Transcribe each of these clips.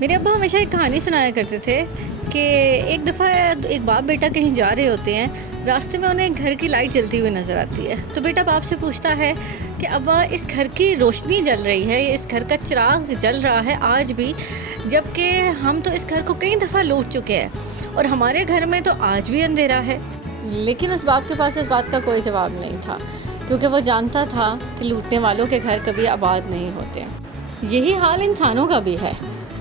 मेरे अब्बा हमेशा एक कहानी सुनाया करते थे कि एक दफ़ा एक बाप बेटा कहीं जा रहे होते हैं। रास्ते में उन्हें घर की लाइट जलती हुई नज़र आती है। तो बेटा बाप से पूछता है कि अब्बा, इस घर की रोशनी जल रही है, इस घर का चिराग जल रहा है आज भी, जबकि हम तो इस घर को कई दफ़ा लूट चुके हैं और हमारे घर में तो आज भी अंधेरा है। लेकिन उस बाप के पास इस बात का कोई जवाब नहीं था, क्योंकि वो जानता था कि लूटने वालों के घर कभी आबाद नहीं होते। यही हाल इंसानों का भी है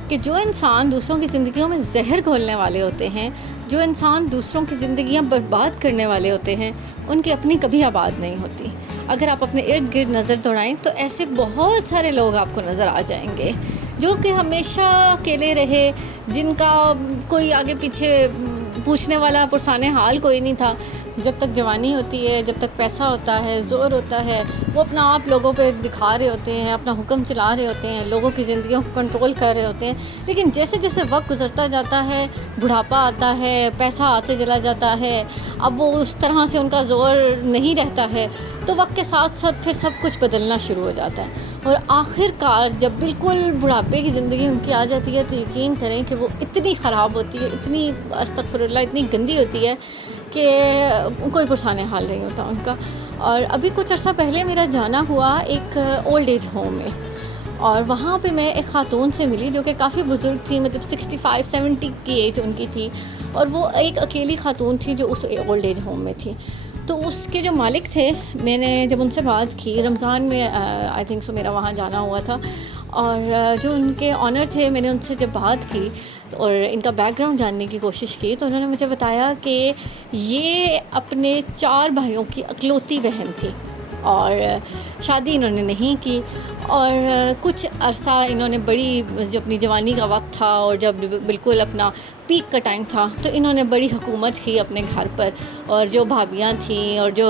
कि जो इंसान दूसरों की ज़िंदगियों में जहर घोलने वाले होते हैं, जो इंसान दूसरों की ज़िंदगियां बर्बाद करने वाले होते हैं, उनकी अपनी कभी आबाद नहीं होती। अगर आप अपने इर्द गिर्द नज़र दौड़ाएं तो ऐसे बहुत सारे लोग आपको नज़र आ जाएंगे जो कि हमेशा अकेले रहे, जिनका कोई आगे पीछे पूछने वाला पुरसाने हाल कोई नहीं था। जब तक जवानी होती है, जब तक पैसा होता है, ज़ोर होता है, वो अपना आप लोगों पे दिखा रहे होते हैं, अपना हुक्म चला रहे होते हैं, लोगों की ज़िंदगियों को कंट्रोल कर रहे होते हैं। लेकिन जैसे जैसे वक्त गुजरता जाता है, बुढ़ापा आता है, पैसा हाथ से चला जाता है, अब वो उस तरह से उनका ज़ोर नहीं रहता है, तो वक्त के साथ साथ फिर सब कुछ बदलना शुरू हो जाता है। और आखिरकार जब बिल्कुल बुढ़ापे की ज़िंदगी उनकी आ जाती है तो यकीन करें कि वो इतनी ख़राब होती है, इतनी अस्तगफिरुल्लाह, इतनी गंदी होती है कि कोई पुरसाने हाल नहीं होता उनका। और अभी कुछ अर्सा पहले मेरा जाना हुआ एक ओल्ड एज होम में, और वहाँ पे मैं एक ख़ातून से मिली जो कि काफ़ी बुज़ुर्ग थी, मतलब 65-70 की एज उनकी थी, और वो एक अकेली ख़ातून थी जो उस ओल्ड एज होम में थी। तो उसके जो मालिक थे, मैंने जब उनसे बात की रमज़ान में, आई थिंक सो मेरा वहाँ जाना हुआ था, और जो उनके ऑनर थे, मैंने उनसे जब बात की और इनका बैकग्राउंड जानने की कोशिश की तो उन्होंने मुझे बताया कि ये अपने 4 भाइयों की इकलौती बहन थी और शादी इन्होंने नहीं की। और कुछ अरसा इन्होंने बड़ी, जो अपनी जवानी का वक्त था और जब बिल्कुल अपना पीक का टाइम था, तो इन्होंने बड़ी हुकूमत की अपने घर पर, और जो भाभियां थीं और जो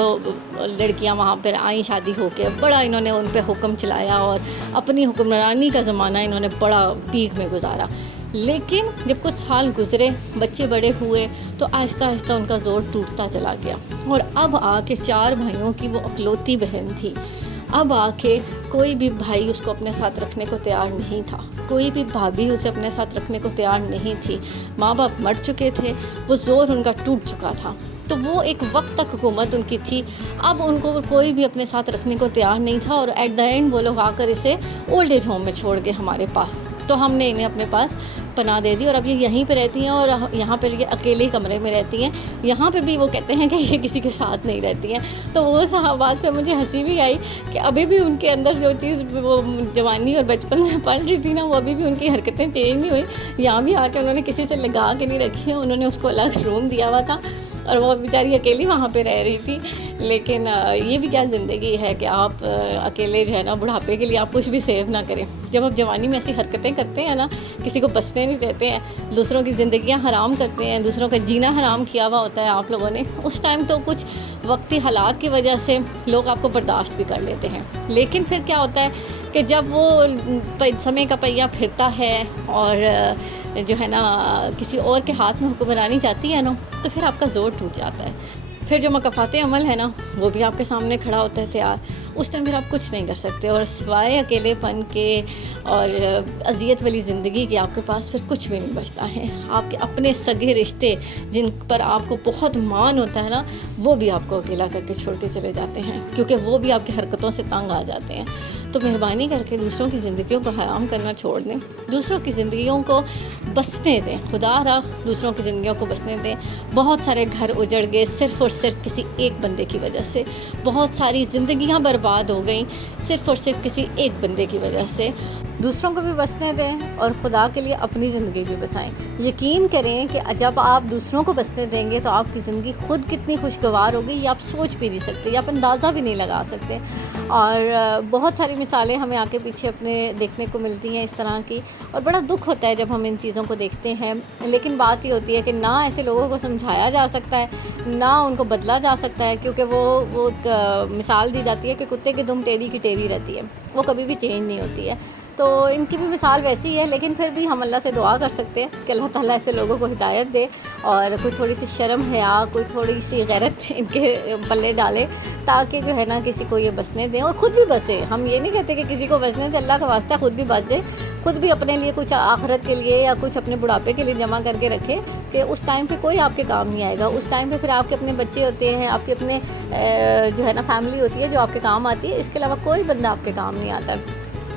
लड़कियां वहाँ पर आईं शादी होके, बड़ा इन्होंने उन पे हुक्म चलाया और अपनी हुक्मरानी का ज़माना इन्होंने बड़ा पीक में गुजारा। लेकिन जब कुछ साल गुज़रे, बच्चे बड़े हुए, तो आहिस्ता आहिस्ता उनका ज़ोर टूटता चला गया, और अब आके 4 भाइयों की वो इकलौती बहन थी। अब आके कोई भी भाई उसको अपने साथ रखने को तैयार नहीं था, कोई भी भाभी उसे अपने साथ रखने को तैयार नहीं थी। माँ बाप मर चुके थे, वो ज़ोर उनका टूट चुका था। तो वो एक वक्त तक हुकूमत उनकी थी, अब उनको कोई भी अपने साथ रखने को तैयार नहीं था, और एट द एंड वो लोग आकर इसे ओल्ड एज होम में छोड़ गए हमारे पास। तो हमने इन्हें अपने पास पनाह दे दी, और अब ये यहीं पे रहती हैं, और यहाँ पर ये अकेले कमरे में रहती हैं। यहाँ पे भी वो कहते हैं कि ये किसी के साथ नहीं रहती हैं। तो वो बात पे मुझे हंसी भी आई कि अभी भी उनके अंदर जो चीज़ वो जवानी और बचपन से पल रही थी ना, वो अभी भी उनकी हरकतें चेंज नहीं हुई। यहाँ भी आके उन्होंने किसी से लगा के नहीं रखी है, उन्होंने उसको अलग रूम दिया हुआ था और वो बेचारी अकेली वहाँ पे रह रही थी। लेकिन ये भी क्या ज़िंदगी है कि आप अकेले जो है ना, बुढ़ापे के लिए आप कुछ भी सेव ना करें। जब आप जवानी में ऐसी हरकतें करते हैं ना, किसी को बचने नहीं देते हैं, दूसरों की ज़िंदगियाँ हराम करते हैं, दूसरों का जीना हराम किया हुआ होता है आप लोगों ने, उस टाइम तो कुछ वक्ती हालात की वजह से लोग आपको बर्दाश्त भी कर लेते हैं। लेकिन फिर क्या होता है कि जब वो समय का पहिया फिरता है और जो है ना किसी और के हाथ में हुक्मरानी जाती है ना, तो फिर आपका ज़ोर टूट जाता है। फिर जो मकफ़ाते अमल है ना, वो भी आपके सामने खड़ा होता है तैयार। उस टाइम फिर आप कुछ नहीं कर सकते, और सिवाय अकेलेपन के और अज़ियत वाली ज़िंदगी के आपके पास फिर कुछ भी नहीं बचता है। आपके अपने सगे रिश्ते जिन पर आपको बहुत मान होता है ना, वो भी आपको अकेला करके छोड़ के चले जाते हैं, क्योंकि वो भी आपकी हरकतों से तंग आ जाते हैं। तो मेहरबानी करके दूसरों की ज़िंदगियों को हराम करना छोड़ दें, दूसरों की ज़िंदगियों को बसने दें। खुदा रहा दूसरों की ज़िंदगियों को बसने दें। बहुत सारे घर उजड़ गए सिर्फ़ और सिर्फ किसी एक बंदे की वजह से, बहुत सारी ज़िंदगियां बर्बाद हो गई सिर्फ़ और सिर्फ किसी एक बंदे की वजह से। दूसरों को भी बसने दें और खुदा के लिए अपनी ज़िंदगी भी बचाएं। यकीन करें कि जब आप दूसरों को बसने देंगे तो आपकी ज़िंदगी खुद कितनी खुशगवार होगी, ये आप सोच भी नहीं सकते, या आप अंदाज़ा भी नहीं लगा सकते। और बहुत सारी मिसालें हमें आगे पीछे अपने देखने को मिलती हैं इस तरह की, और बड़ा दुख होता है जब हम इन चीज़ों को देखते हैं। लेकिन बात ये होती है कि ना ऐसे लोगों को समझाया जा सकता है, ना उनको बदला जा सकता है, क्योंकि वो एक मिसाल दी जाती है कि कुत्ते की दुम टेढ़ी की टेढ़ी रहती है। वो कभी भी चेंज नहीं होती है। तो इनकी भी मिसाल वैसी है, लेकिन फिर भी हम अल्लाह से दुआ कर सकते हैं कि अल्लाह ताला ऐसे लोगों को हिदायत दे और कोई थोड़ी सी शर्म हया, कोई थोड़ी सी गैरत इनके पल्ले डाले, ताकि जो है ना किसी को ये बसने दें और ख़ुद भी बसे। हम ये नहीं कहते कि किसी को बसने दें, अल्लाह का वास्ता ख़ुद भी बच जाए, ख़ुद भी अपने लिए कुछ आखिरत के लिए या कुछ अपने बुढ़ापे के लिए जमा करके रखे कि उस टाइम पे कोई आपके काम नहीं आएगा। उस टाइम पे फिर आपके अपने बच्चे होते हैं, आपके अपने जो है ना फैमिली होती है जो आपके काम आती है, इसके अलावा कोई बंदा आपके काम नहीं आता।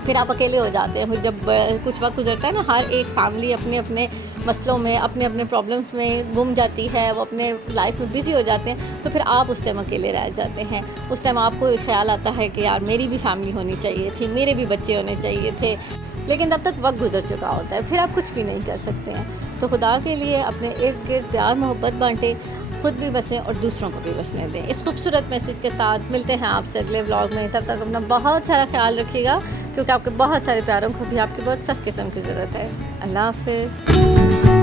फिर आप अकेले हो जाते हैं। फिर जब कुछ वक्त गुजरता है ना, हर एक फैमिली अपने अपने मसलों में, अपने अपने प्रॉब्लम्स में गुम जाती है, वो अपने लाइफ में बिज़ी हो जाते हैं, तो फिर आप उस टाइम अकेले रह जाते हैं। उस टाइम आपको ख्याल आता है कि यार मेरी भी फैमिली होनी चाहिए थी, मेरे भी बच्चे होने चाहिए थे, लेकिन तब तक वक्त गुजर चुका होता है, फिर आप कुछ भी नहीं कर सकते हैं। तो खुदा के लिए अपने इर्द गिर्द प्यार मोहब्बत बांटें, ख़ुद भी बसें और दूसरों को भी बसने दें। इस खूबसूरत मैसेज के साथ मिलते हैं आपसे अगले व्लॉग में। तब तक अपना बहुत सारा ख्याल रखिएगा, क्योंकि आपके बहुत सारे प्यारों को भी आपकी बहुत सख्त किस्म की ज़रूरत है। अल्लाह हाफ़िज़।